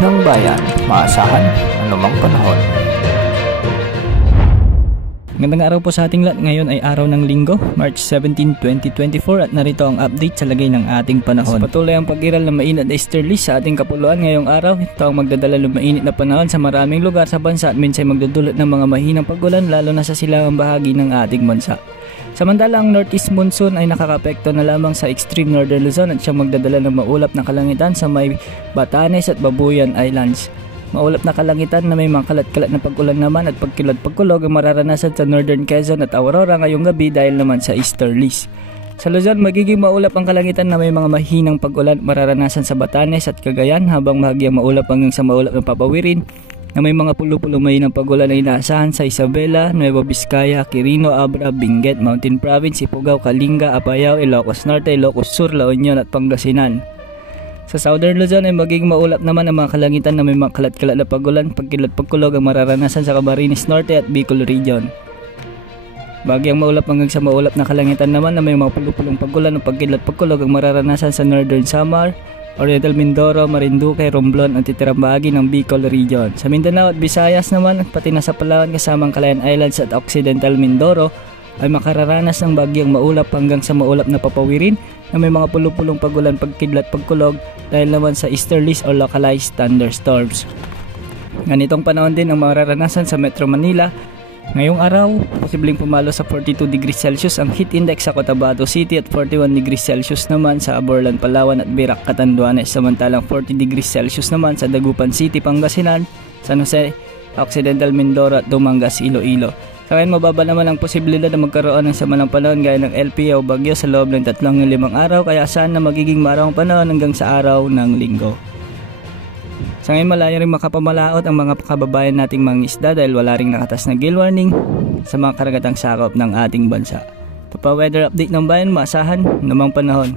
ng bayan, maasahan anumang panahon. Magandang araw po sa ating lahat. Ngayon ay araw ng Linggo, March 17, 2024 at narito ang update sa lagay ng ating panahon. Sa patuloy ang pag-iral ng mainit na easterlies sa ating kapuluan ngayong araw, ito ang magdadala ng mainit na panahon sa maraming lugar sa bansa at minsan magdudulot ng mga mahinang pag-ulan lalo na sa silangang bahagi ng ating bansa. Samantala ang northeast monsoon ay nakakapekto na lamang sa extreme northern Luzon at siyang magdadala ng maulap na kalangitan sa may Batanes at Babuyan Islands. Maulap na kalangitan na may mga kalat-kalat na pag-ulan naman at pagkilad-pagkulog ang mararanasan sa Northern Quezon at Aurora ngayong gabi dahil naman sa easterlies. Sa Luzon, magiging maulap ang kalangitan na may mga mahinang pag-ulan mararanasan sa Batanes at Cagayan habang bahagyang maulap hanggang sa maulap ng papawirin na may mga pulo-pulo mahinang pag-ulan na inaasahan sa Isabela, Nueva Vizcaya, Quirino, Abra, Benguet, Mountain Province, Ifugao, Kalinga, Apayao, Ilocos Norte, Ilocos Sur, La Union at Pangasinan. Sa Southern Luzon ay magiging maulap naman ang mga kalangitan na may mga kalat-kalat na pag-ulan, pagkilat-pagkulog ang mararanasan sa Camarines Norte at Bicol Region. Bagyang maulap hanggang sa maulap na kalangitan naman na may mga pulo-pulong pag-ulan at pagkilat-pagkulog ang mararanasan sa Northern Samar, Oriental Mindoro, Marinduque, Romblon at titirang bahagi ng Bicol Region. Sa Mindanao at Visayas naman at pati na sa Palawan kasamang Calayan Islands at Occidental Mindoro ay makararanas ng bagyang maulap hanggang sa maulap na papawirin na may mga pulo-pulong pag-ulan, pagkidlat, pagkulog dahil naman sa easterlies or localized thunderstorms. Ganitong panahon din ang mararanasan sa Metro Manila. Ngayong araw, posibleng pumalo sa 42 degrees Celsius ang heat index sa Cotabato City at 41 degrees Celsius naman sa Aborlan, Palawan at Birac, Catanduanes. Samantalang 40 degrees Celsius naman sa Dagupan City, Pangasinan, San Jose, Occidental Mindoro at Dumangas, Iloilo. Sa ngayon, mababa naman ang posibilidad na magkaroon ng sama ng panahon gaya ng LPA o bagyo sa loob ng 3-5 araw kaya saan na magiging marawang panahon hanggang sa araw ng Linggo. Sa ngayon, malaya rin makapamalaot ang mga kababayan nating mga isda dahil wala ring nakatas na gale warning sa mga karagatang sakop ng ating bansa. Ito pa weather update ng bayan, maasahan namang panahon.